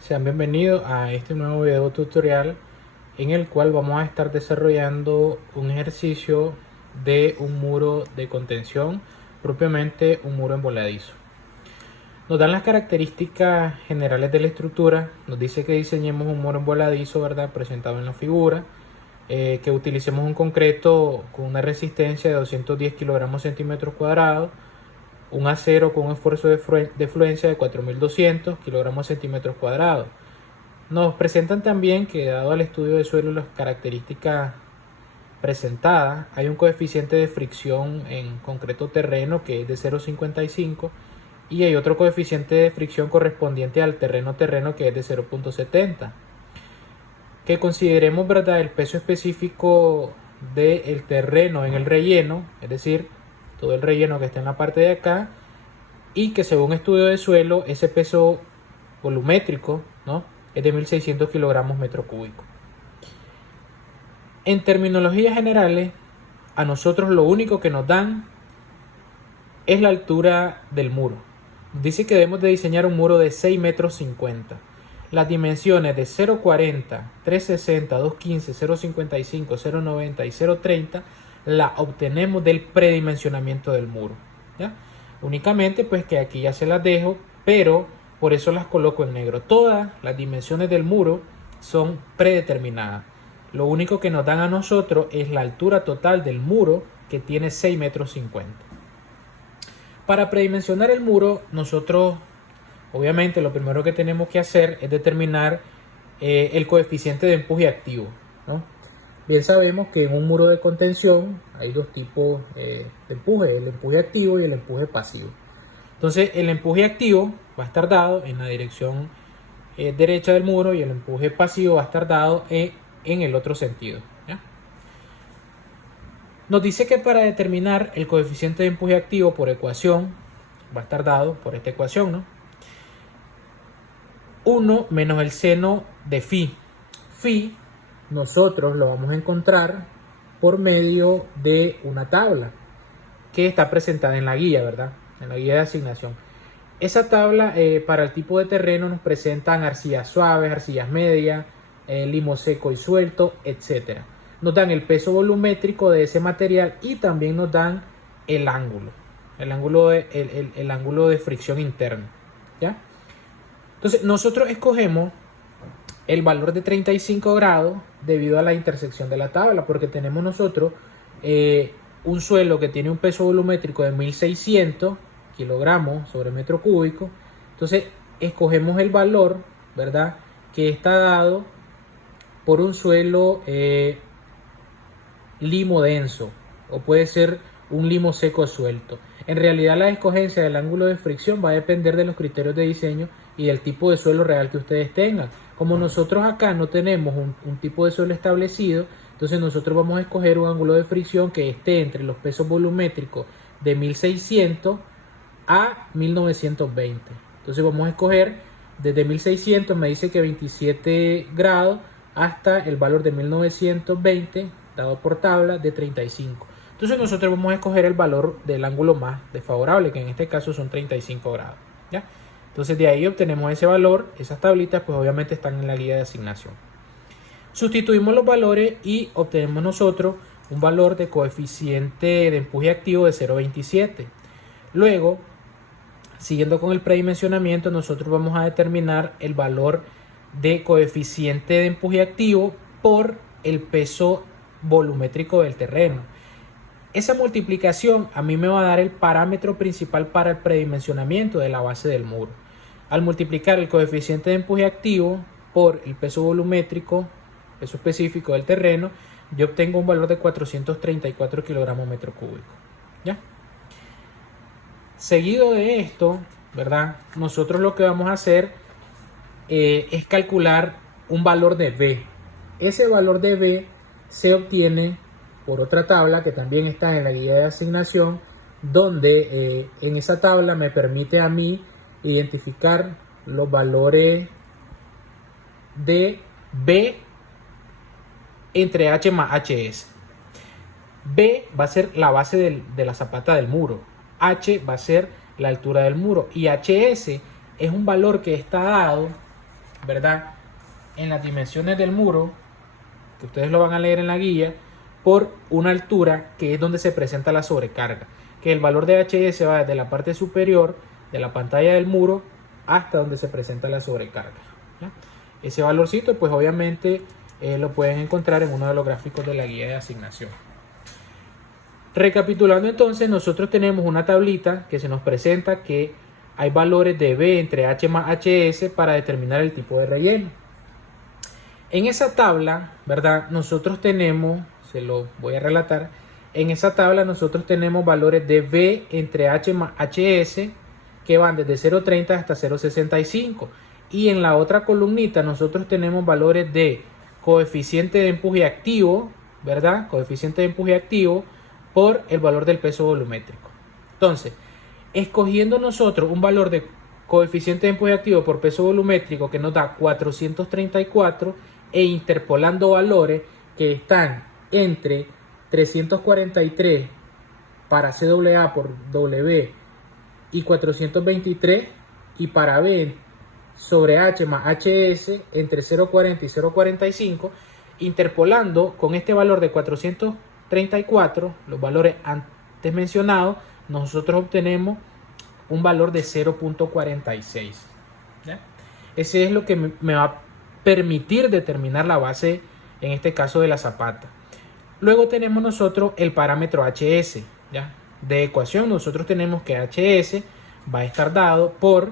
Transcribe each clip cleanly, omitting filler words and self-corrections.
Sean bienvenidos a este nuevo video tutorial en el cual vamos a estar desarrollando un ejercicio de un muro de contención, propiamente un muro emboladizo. Nos dan las características generales de la estructura, nos dice que diseñemos un muro emboladizo, ¿verdad? Presentado en la figura, que utilicemos un concreto con una resistencia de 210 kilogramos centímetros cuadrados, un acero con un esfuerzo de fluencia de 4200 kilogramos centímetros cuadrados. Nos presentan también que, dado al estudio de suelo y las características presentadas, hay un coeficiente de fricción en concreto terreno que es de 0,55 y hay otro coeficiente de fricción correspondiente al terreno que es de 0,70. Que consideremos, ¿verdad?, el peso específico del terreno en el relleno, es decir, todo el relleno que está en la parte de acá, y que según estudio de suelo ese peso volumétrico, ¿no?, es de 1600 kilogramos metro cúbico. En terminologías generales, a nosotros lo único que nos dan es la altura del muro. Dice que debemos de diseñar un muro de 6,50 metros. Las dimensiones de 0,40, 360, 215, 0,55, 0,90 y 0,30 la obtenemos del predimensionamiento del muro, ¿ya? Únicamente pues que aquí ya se las dejo, pero por eso las coloco en negro. Todas las dimensiones del muro son predeterminadas. Lo único que nos dan a nosotros es la altura total del muro, que tiene 6,50 metros. Para predimensionar el muro, nosotros obviamente lo primero que tenemos que hacer es determinar el coeficiente de empuje activo, ¿no? Bien sabemos que en un muro de contención hay dos tipos de empuje, el empuje activo y el empuje pasivo. Entonces el empuje activo va a estar dado en la dirección derecha del muro y el empuje pasivo va a estar dado en el otro sentido, ¿ya? Nos dice que para determinar el coeficiente de empuje activo por ecuación, va a estar dado por esta ecuación, ¿no? 1 menos el seno de phi. Phi nosotros lo vamos a encontrar por medio de una tabla que está presentada en la guía, ¿verdad? En la guía de asignación. Esa tabla para el tipo de terreno nos presentan arcillas suaves, arcillas medias, limo seco y suelto, etc. Nos dan el peso volumétrico de ese material y también nos dan el ángulo de fricción interno, ¿ya? Entonces nosotros escogemos el valor de 35 grados debido a la intersección de la tabla, porque tenemos nosotros un suelo que tiene un peso volumétrico de 1600 kilogramos sobre metro cúbico. Entonces escogemos el valor, ¿verdad?, que está dado por un suelo limo denso, o puede ser un limo seco suelto. En realidad la escogencia del ángulo de fricción va a depender de los criterios de diseño y del tipo de suelo real que ustedes tengan. Como nosotros acá no tenemos un tipo de suelo establecido, entonces nosotros vamos a escoger un ángulo de fricción que esté entre los pesos volumétricos de 1600 a 1920. Entonces vamos a escoger desde 1600, me dice que 27 grados, hasta el valor de 1920 dado por tabla de 35. Entonces nosotros vamos a escoger el valor del ángulo más desfavorable, que en este caso son 35 grados, ¿ya? Entonces de ahí obtenemos ese valor. Esas tablitas pues obviamente están en la guía de asignación. Sustituimos los valores y obtenemos nosotros un valor de coeficiente de empuje activo de 0,27. Luego, siguiendo con el predimensionamiento, nosotros vamos a determinar el valor de coeficiente de empuje activo por el peso volumétrico del terreno. Esa multiplicación a mí me va a dar el parámetro principal para el predimensionamiento de la base del muro. Al multiplicar el coeficiente de empuje activo por el peso volumétrico, peso específico del terreno, yo obtengo un valor de 434 kilogramos metro cúbico, ¿ya? Seguido de esto, ¿verdad?, nosotros lo que vamos a hacer es calcular un valor de B. Ese valor de B se obtiene por otra tabla que también está en la guía de asignación, donde en esa tabla me permite a mí identificar los valores de B entre H más HS. B va a ser la base de la zapata del muro, H va a ser la altura del muro y HS es un valor que está dado ¿verdad?, en las dimensiones del muro, que ustedes lo van a leer en la guía, por una altura que es donde se presenta la sobrecarga, que el valor de HS va desde la parte superior de la pantalla del muro hasta donde se presenta la sobrecarga, ¿ya? Ese valorcito pues obviamente lo pueden encontrar en uno de los gráficos de la guía de asignación. Recapitulando entonces, nosotros tenemos una tablita que se nos presenta que hay valores de B entre H más HS para determinar el tipo de relleno. En esa tabla, ¿verdad?, nosotros tenemos, se lo voy a relatar, en esa tabla nosotros tenemos valores de B entre H más HS que van desde 0.30 hasta 0.65. Y en la otra columnita nosotros tenemos valores de coeficiente de empuje activo, ¿verdad?, coeficiente de empuje activo por el valor del peso volumétrico. Entonces, escogiendo nosotros un valor de coeficiente de empuje activo por peso volumétrico que nos da 434 e interpolando valores que están entre 343 para CAA por W y 423, y para B sobre H más HS entre 0.40 y 0.45, interpolando con este valor de 434, los valores antes mencionados, nosotros obtenemos un valor de 0.46. Ese es lo que me va a permitir determinar la base, en este caso de la zapata. Luego tenemos nosotros el parámetro HS, ¿ya? De ecuación nosotros tenemos que HS va a estar dado por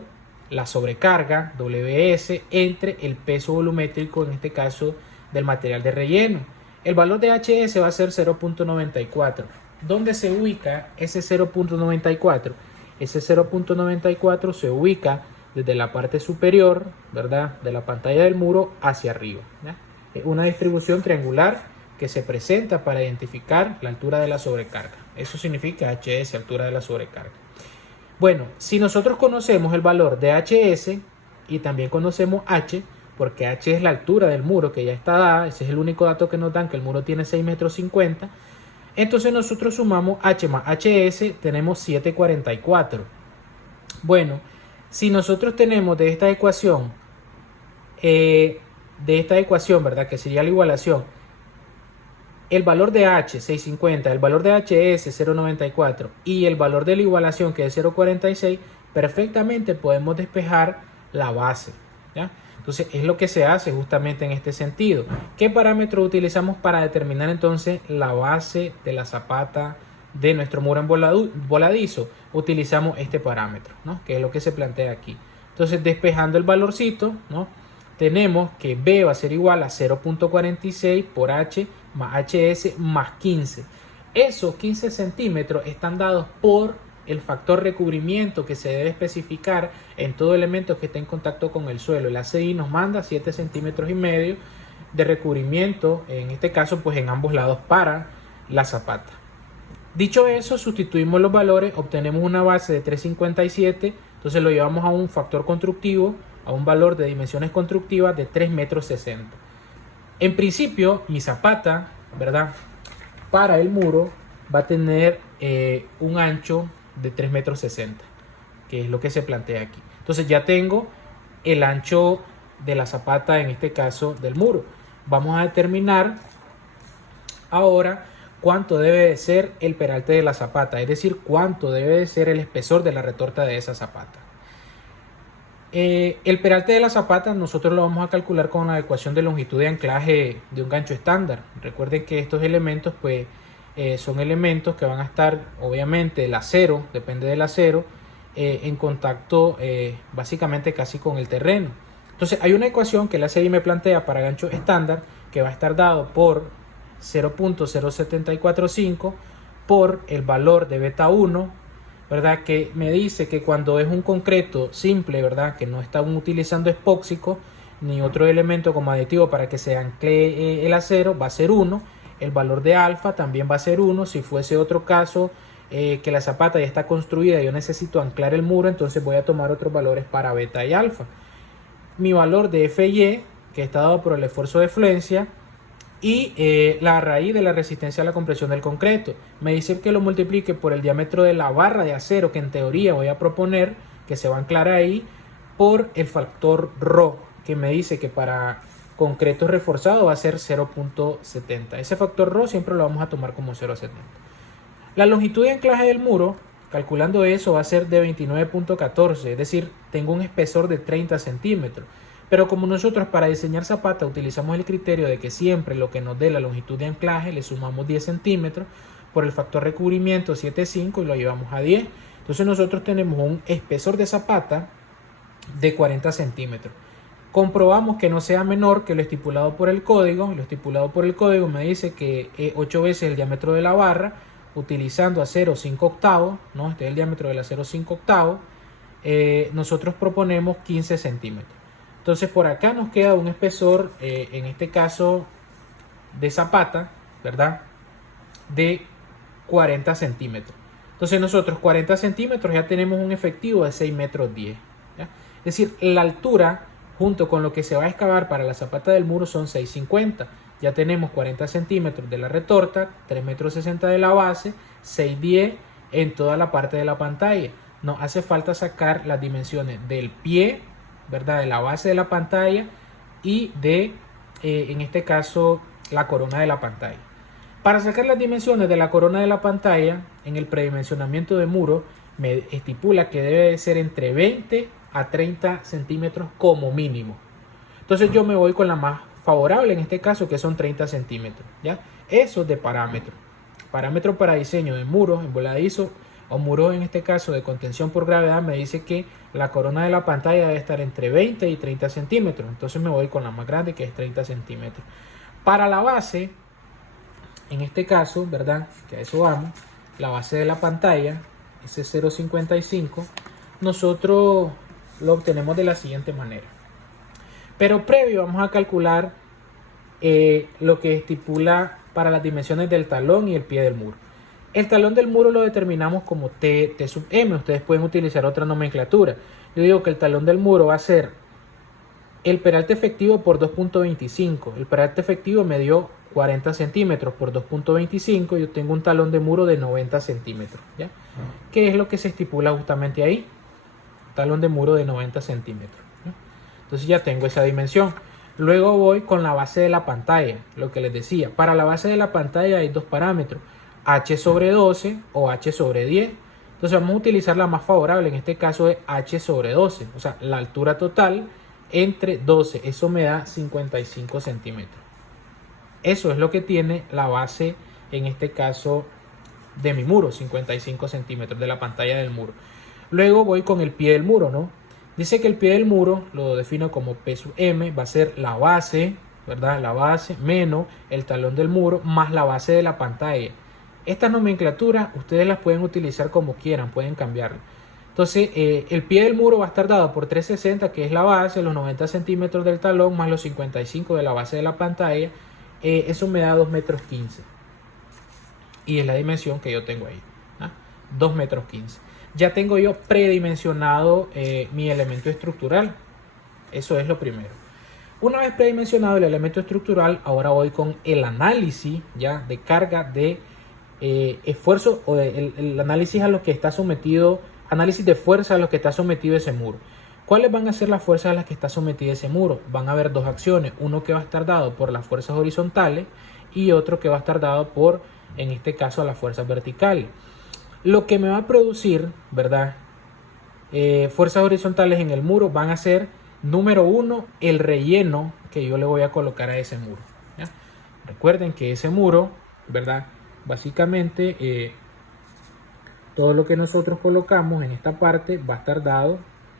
la sobrecarga WS entre el peso volumétrico, en este caso del material de relleno. El valor de HS va a ser 0.94. ¿Dónde se ubica ese 0.94? Ese 0.94 se ubica desde la parte superior, ¿verdad?, de la pantalla del muro hacia arriba, ¿ya? Es una distribución triangular que se presenta para identificar la altura de la sobrecarga. Eso significa HS, altura de la sobrecarga. Bueno, si nosotros conocemos el valor de HS y también conocemos H, porque H es la altura del muro que ya está dada, ese es el único dato que nos dan, que el muro tiene 6,50 metros, entonces nosotros sumamos H más HS, tenemos 744. Bueno, si nosotros tenemos de esta ecuación, ¿verdad?, que sería la igualación, el valor de H, 650, el valor de HS, 0.94, y el valor de la igualación, que es 0.46, perfectamente podemos despejar la base, ¿ya? Entonces es lo que se hace justamente en este sentido. ¿Qué parámetro utilizamos para determinar entonces la base de la zapata de nuestro muro voladizo? Utilizamos este parámetro, ¿no?, que es lo que se plantea aquí. Entonces, despejando el valorcito, ¿no?, tenemos que B va a ser igual a 0.46 por H más HS más 15. Esos 15 centímetros están dados por el factor recubrimiento que se debe especificar en todo elemento que esté en contacto con el suelo. El ACI nos manda 7,5 centímetros de recubrimiento, en este caso pues en ambos lados para la zapata. Dicho eso, sustituimos los valores, obtenemos una base de 3,57, entonces lo llevamos a un factor constructivo, a un valor de dimensiones constructivas de 3,60 metros. En principio, mi zapata, ¿verdad?, para el muro va a tener un ancho de 3,60 metros, que es lo que se plantea aquí. Entonces ya tengo el ancho de la zapata, en este caso del muro. Vamos a determinar ahora cuánto debe de ser el peralte de la zapata, es decir, cuánto debe de ser el espesor de la retorta de esa zapata. El peralte de la zapata nosotros lo vamos a calcular con la ecuación de longitud de anclaje de un gancho estándar. Recuerden que estos elementos pues son elementos que van a estar, obviamente, el acero, depende del acero, en contacto básicamente casi con el terreno. Entonces hay una ecuación que la serie me plantea para gancho estándar que va a estar dado por 0.0745 por el valor de beta 1, ¿verdad?, que me dice que cuando es un concreto simple, ¿verdad?, que no están utilizando epóxico ni otro elemento como aditivo para que se ancle el acero, va a ser 1. El valor de alfa también va a ser 1. Si fuese otro caso que la zapata ya está construida y yo necesito anclar el muro, entonces voy a tomar otros valores para beta y alfa. Mi valor de FY, que está dado por el esfuerzo de fluencia, y la raíz de la resistencia a la compresión del concreto. Me dice que lo multiplique por el diámetro de la barra de acero, que en teoría voy a proponer que se va a anclar ahí, por el factor ρ, que me dice que para concreto reforzado va a ser 0.70. Ese factor ρ siempre lo vamos a tomar como 0.70. La longitud de anclaje del muro, calculando eso, va a ser de 29.14, es decir, tengo un espesor de 30 centímetros. Pero como nosotros para diseñar zapata utilizamos el criterio de que siempre lo que nos dé la longitud de anclaje le sumamos 10 centímetros por el factor recubrimiento 7.5 y lo llevamos a 10. Entonces nosotros tenemos un espesor de zapata de 40 centímetros. Comprobamos que no sea menor que lo estipulado por el código. Lo estipulado por el código me dice que 8 veces el diámetro de la barra, utilizando acero 5 octavos, ¿no? Este es el diámetro del acero 5 octavos. Nosotros proponemos 15 centímetros. Entonces por acá nos queda un espesor, en este caso de zapata, ¿verdad? De 40 centímetros. Entonces nosotros 40 centímetros ya tenemos un efectivo de 6 metros 10. ¿Ya? Es decir, la altura junto con lo que se va a excavar para la zapata del muro son 6.50. Ya tenemos 40 centímetros de la retorta, 3 metros 60 de la base, 6.10 en toda la parte de la pantalla. Nos hace falta sacar las dimensiones del pie, ¿verdad? De la base de la pantalla y de, en este caso, la corona de la pantalla. Para sacar las dimensiones de la corona de la pantalla, en el predimensionamiento de muro, me estipula que debe de ser entre 20 a 30 centímetros como mínimo. Entonces yo me voy con la más favorable, en este caso, que son 30 centímetros. ¿Ya? Eso de parámetro. Parámetro para diseño de muros en voladizo o muros, en este caso, de contención por gravedad, me dice que la corona de la pantalla debe estar entre 20 y 30 centímetros. Entonces me voy con la más grande, que es 30 centímetros. Para la base, en este caso, ¿verdad? Que a eso vamos, la base de la pantalla, ese 0.55, nosotros lo obtenemos de la siguiente manera. Pero previo vamos a calcular lo que estipula para las dimensiones del talón y el pie del muro. El talón del muro lo determinamos como T sub M. Ustedes pueden utilizar otra nomenclatura. Yo digo que el talón del muro va a ser el peralte efectivo por 2.25. El peralte efectivo me dio 40 centímetros por 2.25. Yo tengo un talón de muro de 90 centímetros. ¿Ya? ¿Qué es lo que se estipula justamente ahí? Talón de muro de 90 centímetros. ¿Ya? Entonces ya tengo esa dimensión. Luego voy con la base de la pantalla. Lo que les decía. Para la base de la pantalla hay dos parámetros. H sobre 12 o H sobre 10. Entonces vamos a utilizar la más favorable. En este caso es H sobre 12. O sea, la altura total entre 12. Eso me da 55 centímetros. Eso es lo que tiene la base, en este caso, de mi muro. 55 centímetros de la pantalla del muro. Luego voy con el pie del muro, ¿no? Dice que el pie del muro lo defino como P sub M. Va a ser la base, ¿verdad? La base menos el talón del muro más la base de la pantalla. Estas nomenclaturas ustedes las pueden utilizar como quieran, pueden cambiarlas. Entonces, el pie del muro va a estar dado por 360, que es la base, los 90 centímetros del talón, más los 55 de la base de la pantalla. Eso me da 2 metros 15. Y es la dimensión que yo tengo ahí. ¿Ah? 2 metros 15. Ya tengo yo predimensionado mi elemento estructural. Eso es lo primero. Una vez predimensionado el elemento estructural, ahora voy con el análisis ya de carga de esfuerzo o el análisis a lo que está sometido, análisis de fuerza a lo que está sometido ese muro. ¿Cuáles van a ser las fuerzas a las que está sometido ese muro? Van a haber dos acciones, uno que va a estar dado por las fuerzas horizontales y otro que va a estar dado por, en este caso, las fuerzas verticales. Lo que me va a producir, ¿verdad? Fuerzas horizontales en el muro van a ser, número uno, el relleno que yo le voy a colocar a ese muro. ¿Ya? Recuerden que ese muro, ¿verdad? Básicamente, todo lo que nosotros colocamos en esta parte va a estar dado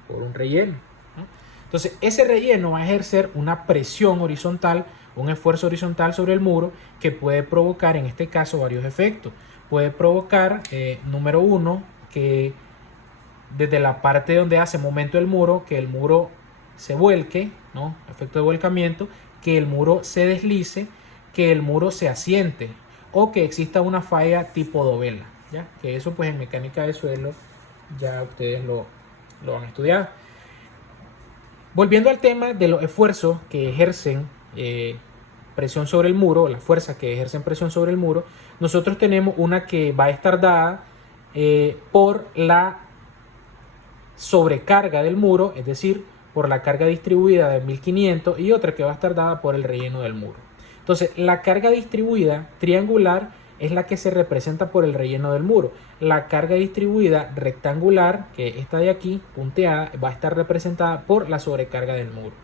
por un relleno, ¿no? Entonces, ese relleno va a ejercer una presión horizontal, un esfuerzo horizontal sobre el muro que puede provocar, en este caso, varios efectos. Puede provocar, número uno, que desde la parte donde hace momento el muro, que el muro se vuelque, ¿no? Efecto de volcamiento, que el muro se deslice, que el muro se asiente, o que exista una falla tipo dovela, ¿ya? Que eso pues en mecánica de suelo ya ustedes lo han estudiado. Volviendo al tema de los esfuerzos que ejercen presión sobre el muro, las fuerzas que ejercen presión sobre el muro, nosotros tenemos una que va a estar dada por la sobrecarga del muro, es decir, por la carga distribuida de 1500 y otra que va a estar dada por el relleno del muro. Entonces, la carga distribuida triangular es la que se representa por el relleno del muro. La carga distribuida rectangular, que esta de aquí, punteada, va a estar representada por la sobrecarga del muro.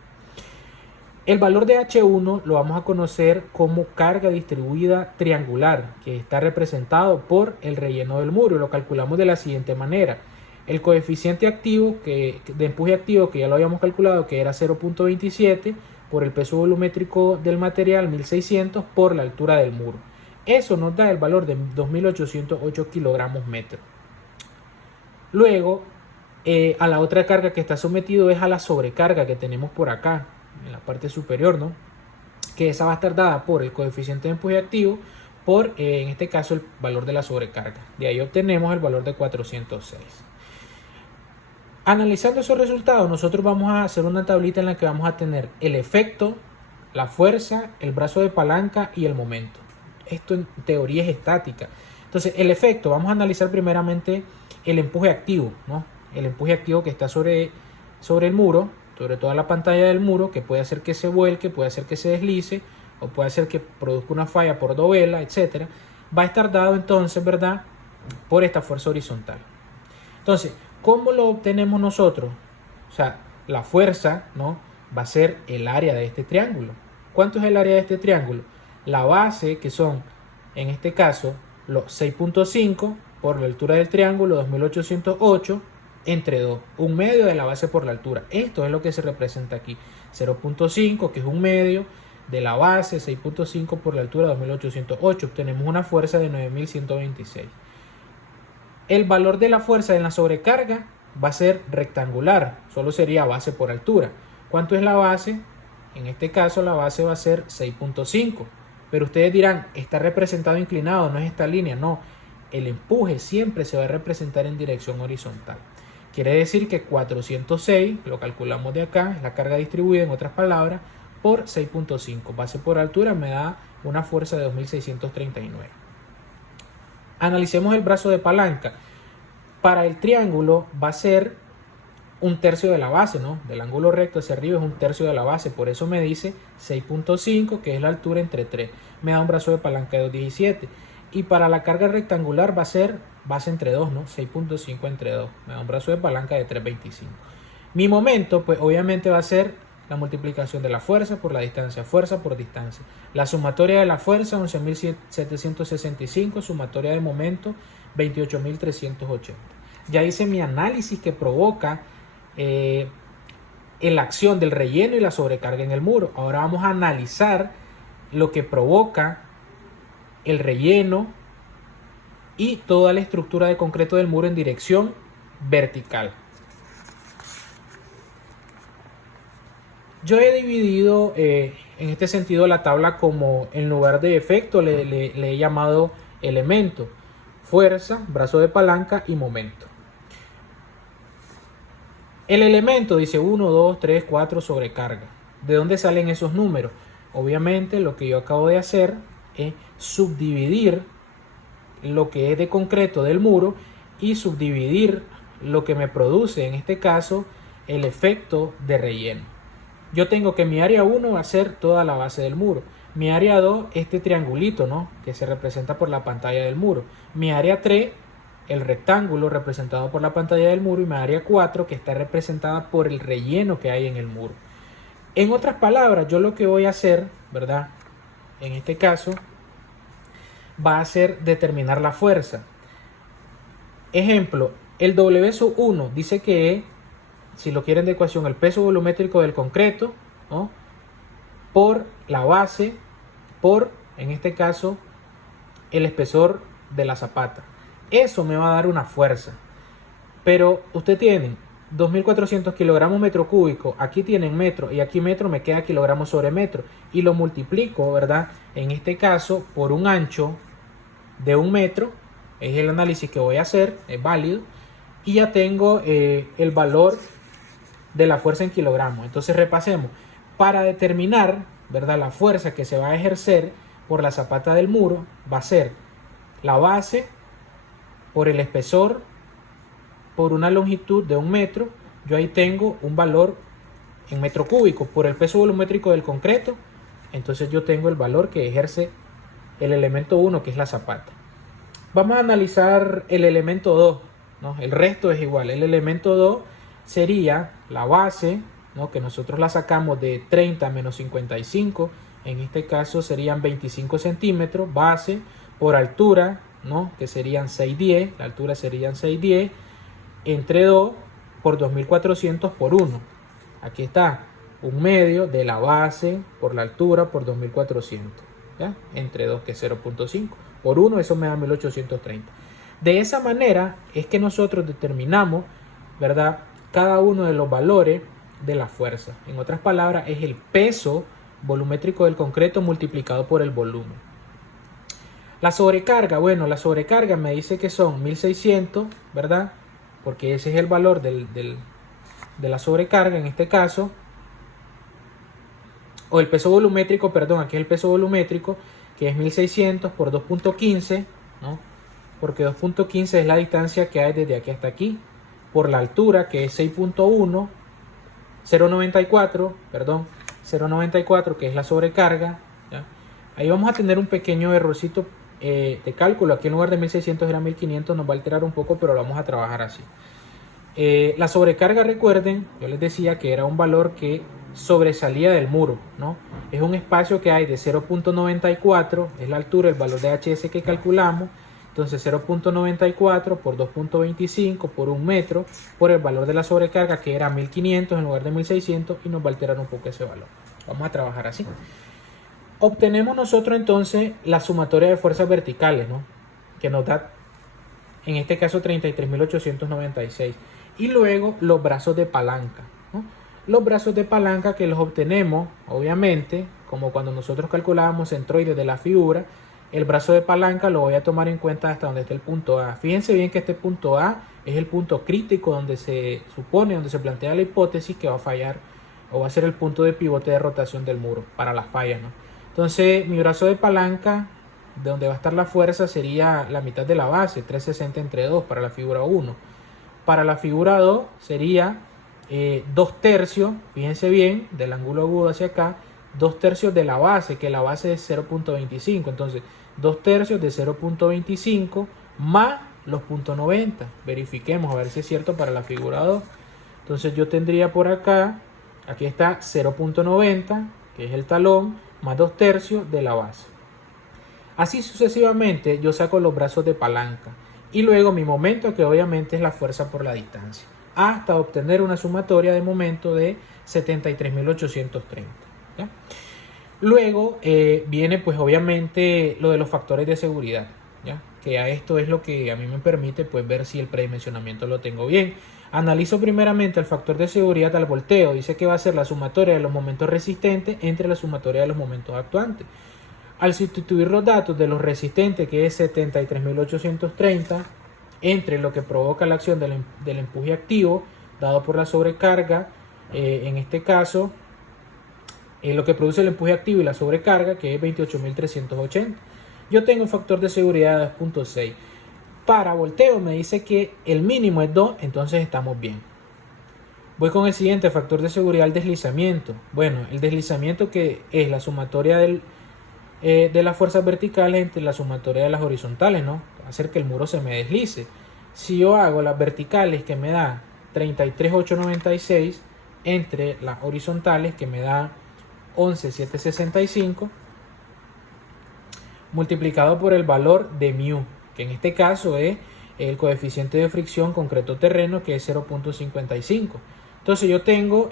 El valor de H1 lo vamos a conocer como carga distribuida triangular, que está representado por el relleno del muro. Lo calculamos de la siguiente manera. El coeficiente activo de empuje activo, que ya lo habíamos calculado, que era 0.27, por el peso volumétrico del material, 1600, por la altura del muro. Eso nos da el valor de 2808 kilogramos metro. Luego, a la otra carga que está sometido es a la sobrecarga que tenemos por acá, en la parte superior, ¿no? Que esa va a estar dada por el coeficiente de empuje activo, por, en este caso, el valor de la sobrecarga. De ahí obtenemos el valor de 406. Analizando esos resultados, nosotros vamos a hacer una tablita en la que vamos a tener el efecto, la fuerza, el brazo de palanca y el momento. Esto en teoría es estática. Entonces, el efecto, vamos a analizar primeramente el empuje activo, ¿no? El empuje activo que está sobre el muro, sobre toda la pantalla del muro, que puede hacer que se vuelque, puede hacer que se deslice, o puede hacer que produzca una falla por dovela, etc. Va a estar dado entonces, ¿verdad?, por esta fuerza horizontal. Entonces, ¿cómo lo obtenemos nosotros? O sea, la fuerza, ¿no?, va a ser el área de este triángulo. ¿Cuánto es el área de este triángulo? La base, que son, en este caso, los 6.5 por la altura del triángulo, 2808, entre 2. Un medio de la base por la altura. Esto es lo que se representa aquí. 0.5, que es un medio de la base, 6.5 por la altura, 2808. Obtenemos una fuerza de 9126. El valor de la fuerza en la sobrecarga va a ser rectangular. Solo sería base por altura. ¿Cuánto es la base? En este caso la base va a ser 6.5. Pero ustedes dirán, está representado inclinado, no es esta línea. No, el empuje siempre se va a representar en dirección horizontal. Quiere decir que 406, lo calculamos de acá, es la carga distribuida, en otras palabras, por 6.5. Base por altura me da una fuerza de 2639. Analicemos el brazo de palanca. Para el triángulo va a ser un tercio de la base, ¿no? Del ángulo recto hacia arriba es un tercio de la base. Por eso me dice 6.5, que es la altura entre 3. Me da un brazo de palanca de 217. Y para la carga rectangular va a ser base entre 2, ¿no? 6.5 entre 2. Me da un brazo de palanca de 325. Mi momento, pues obviamente va a ser la multiplicación de la fuerza por la distancia. Fuerza por distancia. La sumatoria de la fuerza, 11.765. Sumatoria de momento, 28.380. Ya hice mi análisis que provoca la acción del relleno y la sobrecarga en el muro. Ahora vamos a analizar lo que provoca el relleno y toda la estructura de concreto del muro en dirección vertical. Yo he dividido en este sentido la tabla como, en lugar de efecto, le he llamado elemento, fuerza, brazo de palanca y momento. El elemento dice 1, 2, 3, 4 sobrecarga. ¿De dónde salen esos números? Obviamente lo que yo acabo de hacer es subdividir lo que es de concreto del muro y subdividir lo que me produce, en este caso, el efecto de relleno. Yo tengo que mi área 1 va a ser toda la base del muro. Mi área 2, este triangulito, ¿no?, que se representa por la pantalla del muro. Mi área 3, el rectángulo representado por la pantalla del muro. Y mi área 4, que está representada por el relleno que hay en el muro. En otras palabras, yo lo que voy a hacer, ¿verdad?, en este caso, va a ser determinar la fuerza. Ejemplo, el W1 dice que, si lo quieren de ecuación, el peso volumétrico del concreto, ¿no?, por la base, por, en este caso, el espesor de la zapata. Eso me va a dar una fuerza. Pero usted tiene 2.400 kilogramos metro cúbico, aquí tienen metro y aquí metro, me queda kilogramos sobre metro. Y lo multiplico, ¿verdad?, en este caso, por un ancho de 1 metro. Es el análisis que voy a hacer, es válido. Y ya tengo el valor de la fuerza en kilogramos. Entonces repasemos. Para determinar, ¿verdad?, la fuerza que se va a ejercer por la zapata del muro, va a ser la base por el espesor por una longitud de 1 metro. Yo ahí tengo un valor en metro cúbico por el peso volumétrico del concreto, entonces yo tengo el valor que ejerce el elemento 1, que es la zapata. Vamos a analizar el elemento 2, ¿no? El resto es igual. El elemento 2 sería la base, ¿no? Que nosotros la sacamos de 30 menos 55. En este caso serían 25 centímetros, base por altura, ¿no? Que serían 610. La altura serían 610 entre 2 por 2400 por 1. Aquí está, un medio de la base por la altura por 2400. ¿Ya? Entre 2, que es 0.5. Por 1, eso me da 1830. De esa manera es que nosotros determinamos, ¿verdad?, cada uno de los valores de la fuerza. En otras palabras, es el peso volumétrico del concreto multiplicado por el volumen. La sobrecarga, bueno, la sobrecarga me dice que son 1600, ¿verdad? Porque ese es el valor de la sobrecarga en este caso. O el peso volumétrico, perdón, aquí es el peso volumétrico, que es 1600 por 2.15, ¿no? Porque 2.15 es la distancia que hay desde aquí hasta aquí, por la altura, que es 6.1, 0.94, perdón, 0.94, que es la sobrecarga, ¿ya? Ahí vamos a tener un pequeño errorcito de cálculo. Aquí en lugar de 1600 era 1500, nos va a alterar un poco, pero lo vamos a trabajar así. La sobrecarga, recuerden, yo les decía que era un valor que sobresalía del muro, ¿no? Es un espacio que hay de 0.94, es la altura, el valor de HS que calculamos. Entonces 0.94 por 2.25 por 1 metro por el valor de la sobrecarga, que era 1500 en lugar de 1600, y nos va a alterar un poco ese valor. Vamos a trabajar así. Obtenemos nosotros entonces la sumatoria de fuerzas verticales, ¿no? Que nos da en este caso 33.896. Y luego los brazos de palanca, ¿no? Los brazos de palanca que los obtenemos, obviamente, como cuando nosotros calculábamos centroides de la figura. El brazo de palanca lo voy a tomar en cuenta hasta donde esté el punto A. Fíjense bien que este punto A es el punto crítico donde se supone, donde se plantea la hipótesis que va a fallar o va a ser el punto de pivote de rotación del muro para las fallas, ¿no? Entonces mi brazo de palanca, de donde va a estar la fuerza, sería la mitad de la base, 360 entre 2 para la figura 1. Para la figura 2 sería 2 tercios, fíjense bien, del ángulo agudo hacia acá, 2 tercios de la base, que la base es 0.25. Entonces 2 tercios de 0.25 más los 0.90. Verifiquemos a ver si es cierto para la figura 2. Entonces yo tendría por acá, aquí está 0.90, que es el talón, más 2 tercios de la base. Así sucesivamente yo saco los brazos de palanca. Y luego mi momento, que obviamente es la fuerza por la distancia, hasta obtener una sumatoria de momento de 73.830. ¿ya? Luego viene pues obviamente lo de los factores de seguridad, ¿ya? Que a esto es lo que a mí me permite pues ver si el predimensionamiento lo tengo bien. Analizo primeramente el factor de seguridad al volteo. Dice que va a ser la sumatoria de los momentos resistentes entre la sumatoria de los momentos actuantes. Al sustituir los datos de los resistentes, que es 73.830, entre lo que provoca la acción del empuje activo dado por la sobrecarga, en este caso lo que produce el empuje activo y la sobrecarga, que es 28.380, yo tengo un factor de seguridad de 2.6. Para volteo me dice que el mínimo es 2, entonces estamos bien. Voy con el siguiente factor de seguridad, el deslizamiento. Bueno, el deslizamiento, que es la sumatoria de las fuerzas verticales entre la sumatoria de las horizontales, ¿no? Va a hacer que el muro se me deslice. Si yo hago las verticales, que me da 33.896, entre las horizontales, que me da 11.765, multiplicado por el valor de mu, que en este caso es el coeficiente de fricción concreto terreno, que es 0.55. Entonces yo tengo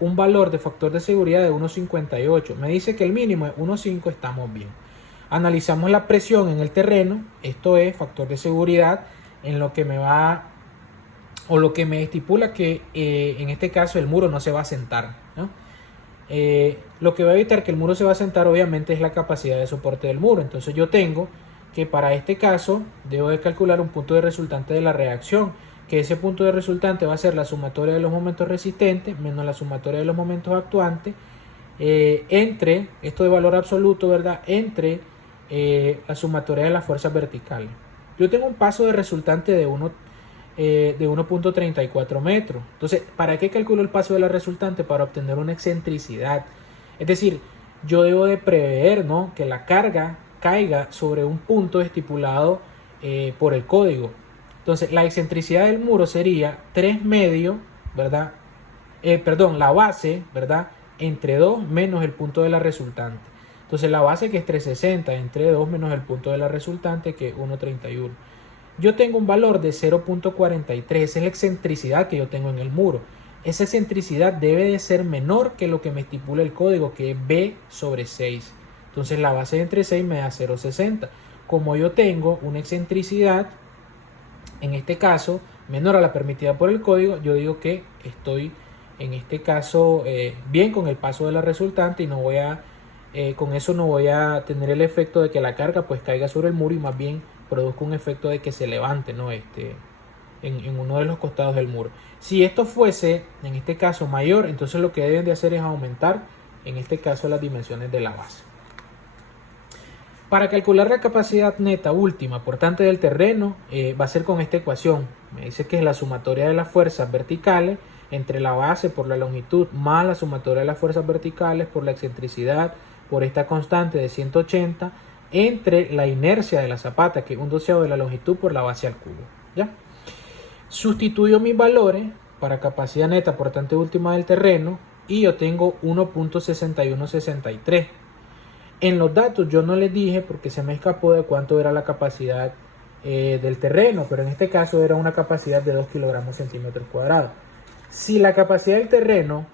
un valor de factor de seguridad de 1.58. Me dice que el mínimo es 1.5, estamos bien. Analizamos la presión en el terreno. Esto es factor de seguridad en lo que me va, o lo que me estipula que en este caso el muro no se va a sentar, ¿no? Lo que va a evitar que el muro se va a sentar obviamente es la capacidad de soporte del muro. Entonces yo tengo que para este caso debo de calcular un punto de resultante de la reacción, que ese punto de resultante va a ser la sumatoria de los momentos resistentes menos la sumatoria de los momentos actuantes, entre, esto de valor absoluto, ¿verdad?, entre la sumatoria de las fuerzas verticales. Yo tengo un paso de resultante de 1 de 1.34 metros. Entonces, ¿para qué calculo el paso de la resultante? Para obtener una excentricidad. Es decir, yo debo de prever, ¿no?, que la carga caiga sobre un punto estipulado por el código. Entonces, la excentricidad del muro sería 3 medios, ¿verdad? La base, ¿verdad?, entre 2 menos el punto de la resultante. Entonces, la base, que es 360, entre 2 menos el punto de la resultante, que es 1.31. Yo tengo un valor de 0.43, esa es la excentricidad que yo tengo en el muro. Esa excentricidad debe de ser menor que lo que me estipula el código, que es B sobre 6. Entonces la base de entre 6 me da 0.60. Como yo tengo una excentricidad, en este caso, menor a la permitida por el código, yo digo que estoy, en este caso, bien con el paso de la resultante, y no voy a, con eso no voy a tener el efecto de que la carga pues caiga sobre el muro, y más bien produzca un efecto de que se levante, ¿no?, en uno de los costados del muro. Si esto fuese, en este caso, mayor, entonces lo que deben de hacer es aumentar, en este caso, las dimensiones de la base. Para calcular la capacidad neta última portante del terreno, va a ser con esta ecuación. Me dice que es la sumatoria de las fuerzas verticales entre la base por la longitud más la sumatoria de las fuerzas verticales por la excentricidad por esta constante de 180 entre la inercia de la zapata, que es 1/12 de la longitud, por la base al cubo. ¿Ya? Sustituyo mis valores para capacidad neta portante última del terreno y yo tengo 1.6163. En los datos yo no les dije, porque se me escapó, de cuánto era la capacidad del terreno, pero en este caso era una capacidad de 2 kilogramos centímetros cuadrados. Si la capacidad del terreno,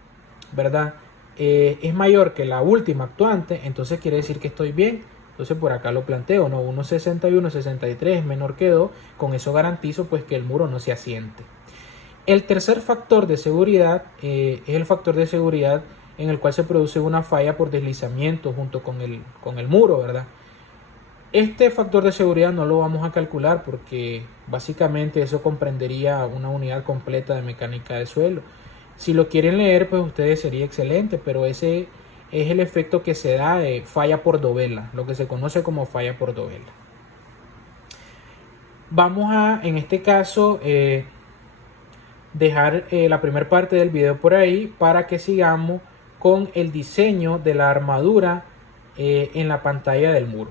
¿verdad?, es mayor que la última actuante, entonces quiere decir que estoy bien. Entonces por acá lo planteo, ¿no? 1.6163 es menor que 2, con eso garantizo pues que el muro no se asiente. El tercer factor de seguridad es el factor de seguridad en el cual se produce una falla por deslizamiento junto con el muro, ¿verdad? Este factor de seguridad no lo vamos a calcular porque básicamente eso comprendería una unidad completa de mecánica de suelo. Si lo quieren leer, pues ustedes sería excelente, pero ese es el efecto que se da de falla por dovela, lo que se conoce como falla por dovela. Vamos a, en este caso, dejar la primera parte del video por ahí para que sigamos con el diseño de la armadura en la pantalla del muro.